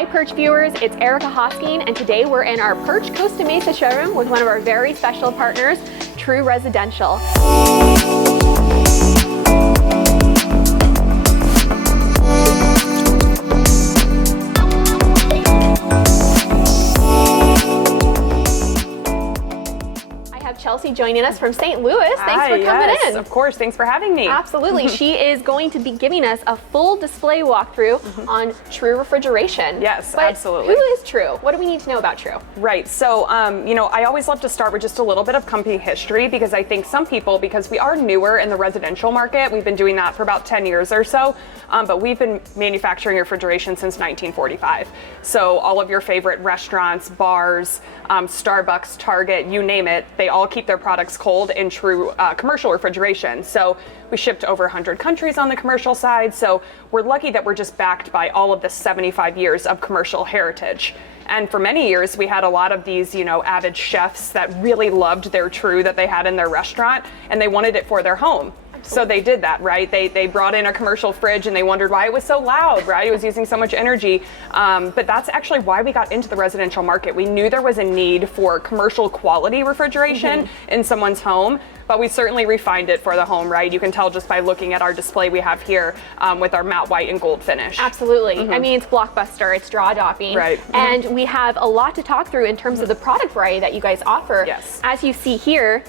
Hi PIRCH viewers, it's Erika Hosking, and today we're in our PIRCH Costa Mesa showroom with one of our very special partners, True Residential. Chelsea joining us from St. Louis. Thanks for coming in. Of course, thanks for having me. Absolutely. She is going to be giving us a full display walkthrough on True Refrigeration. Yes, but absolutely. Who is True? What do we need to know about True? Right, so I always love to start with just a little bit of company history, because I think some people, because we are newer in the residential market, we've been doing that for about 10 years or so, but we've been manufacturing refrigeration since 1945. So all of your favorite restaurants, bars, Starbucks, Target, you name it, they all keep their products cold in True commercial refrigeration. So we ship to over 100 countries on the commercial side. So we're lucky that we're just backed by all of the 75 years of commercial heritage. And for many years, we had a lot of these, avid chefs that really loved their True that they had in their restaurant, and they wanted it for their home. So they did that, right? They brought in a commercial fridge and they wondered why it was so loud, right? It was using so much energy. But that's actually why we got into the residential market. We knew there was a need for commercial quality refrigeration in someone's home, but we certainly refined it for the home, right? You can tell just by looking at our display we have here with our matte white and gold finish. Absolutely. I mean, it's blockbuster, it's jaw-dropping. Right. And we have a lot to talk through in terms of the product variety that you guys offer. Yes. As you see here,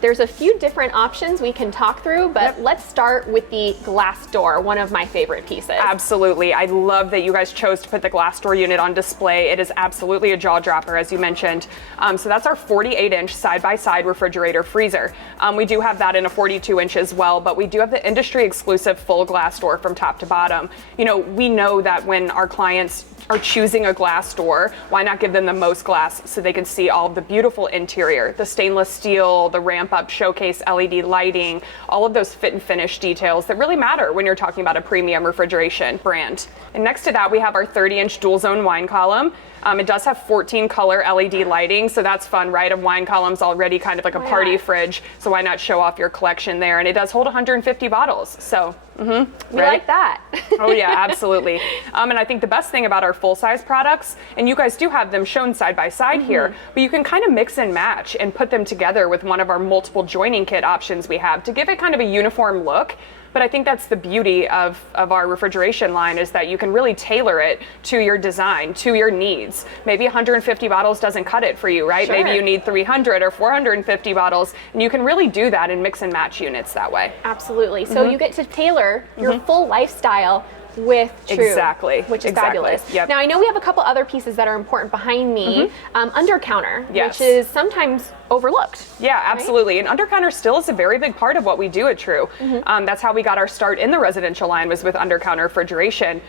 there's a few different options we can talk through, but let's start with the glass door, one of my favorite pieces. Absolutely. I love that you guys chose to put the glass door unit on display. It is absolutely a jaw dropper, as you mentioned. So that's our 48-inch side-by-side refrigerator freezer. We do have that in a 42-inch as well, but we do have the industry exclusive full glass door from top to bottom. We know that when our clients are choosing a glass door, why not give them the most glass so they can see all of the beautiful interior, the stainless steel, the ramp up showcase LED lighting, all of those fit and finish details that really matter when you're talking about a premium refrigeration brand. And next to that, we have our 30-inch dual zone wine column. It does have 14 color LED lighting, so that's fun, right? A wine column's already kind of like a party fridge, so why not show off your collection there? And it does hold 150 bottles, so. We like that. Oh yeah, absolutely. And I think the best thing about our full-size products, and you guys do have them shown side by side here, but you can kind of mix and match and put them together with one of our multiple joining kit options we have to give it kind of a uniform look. But I think that's the beauty of our refrigeration line, is that you can really tailor it to your design, to your needs. Maybe 150 bottles doesn't cut it for you, right? Sure. Maybe you need 300 or 450 bottles, and you can really do that and mix and match units that way. Absolutely. So you get to tailor your full lifestyle with True, Exactly. which is fabulous. Yep. Now I know we have a couple other pieces that are important behind me. UnderCounter, Yes. which is sometimes overlooked. Yeah, absolutely. And UnderCounter still is a very big part of what we do at True. That's how we got our start in the residential line, was with UnderCounter refrigeration.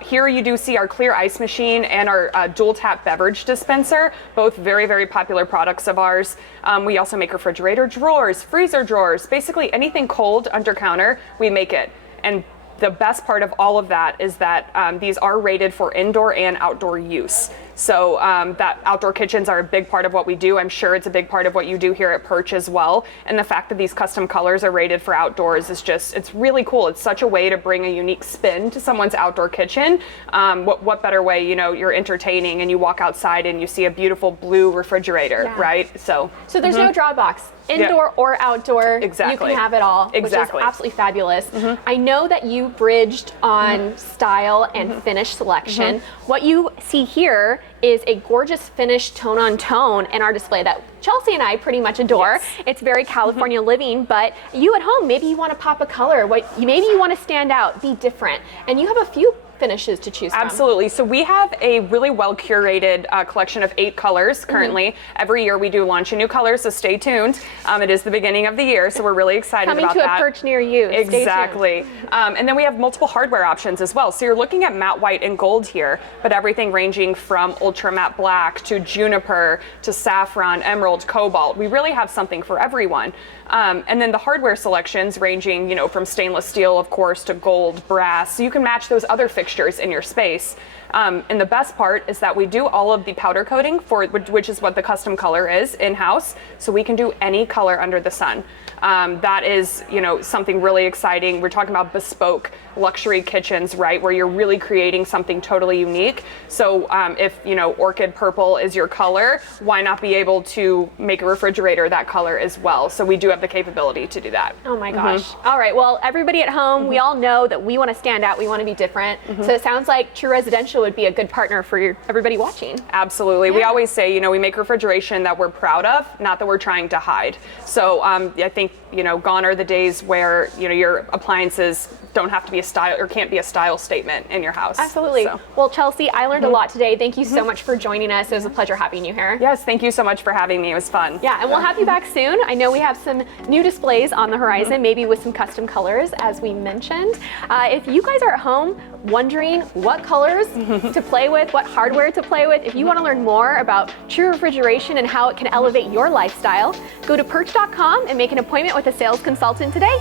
Here you do see our clear ice machine and our dual tap beverage dispenser, both very, very popular products of ours. We also make refrigerator drawers, freezer drawers, basically anything cold UnderCounter, we make it. And the best part of all of that is that these are rated for indoor and outdoor use. So that outdoor kitchens are a big part of what we do. I'm sure it's a big part of what you do here at PIRCH as well. And the fact that these custom colors are rated for outdoors is just, it's really cool. It's such a way to bring a unique spin to someone's outdoor kitchen. What better way, you're entertaining and you walk outside and you see a beautiful blue refrigerator, right? So there's no drawbacks. Indoor or outdoor, exactly. you can have it all, which is absolutely fabulous. I know that you bridged on style and finish selection. What you see here is a gorgeous finish tone on tone in our display that Chelsea and I pretty much adore. It's very California living, but you at home, maybe you want to pop a color, maybe you want to stand out, be different, and you have a few finishes to choose from. Absolutely. So we have a really well curated collection of 8 colors currently. Every year we do launch a new color, so stay tuned. It is the beginning of the year, so we're really excited about that. Coming to a PIRCH near you. Exactly. And then we have multiple hardware options as well. So you're looking at matte white and gold here, but everything ranging from ultra matte black to juniper to saffron, emerald, cobalt. We really have something for everyone. And then the hardware selections ranging, from stainless steel, of course, to gold, brass. So you can match those other fixtures in your space. And the best part is that we do all of the powder coating, which is what the custom color is in-house. So we can do any color under the sun. That is, something really exciting. We're talking about bespoke luxury kitchens, right, where you're really creating something totally unique. So if, you know, orchid purple is your color, why not be able to make a refrigerator that color as well? So we do have the capability to do that. Oh my gosh. All right, well, everybody at home, we all know that we want to stand out, we want to be different. So it sounds like True Residential would be a good partner for everybody watching. Absolutely. We always say, you know, we make refrigeration that we're proud of, not that we're trying to hide. So I think, you know, gone are the days where, you know, your appliances don't have to be a style or can't be a style statement in your house. Absolutely. So. Well, Chelsea, I learned a lot today. Thank you so much for joining us. It was a pleasure having you here. Yes, thank you so much for having me. It was fun. Yeah, and we'll have you back soon. I know we have some new displays on the horizon, maybe with some custom colors, as we mentioned. If you guys are at home wondering what colors to play with, what hardware to play with, if you want to learn more about True Refrigeration and how it can elevate your lifestyle, go to PIRCH.com and make an appointment with a sales consultant today.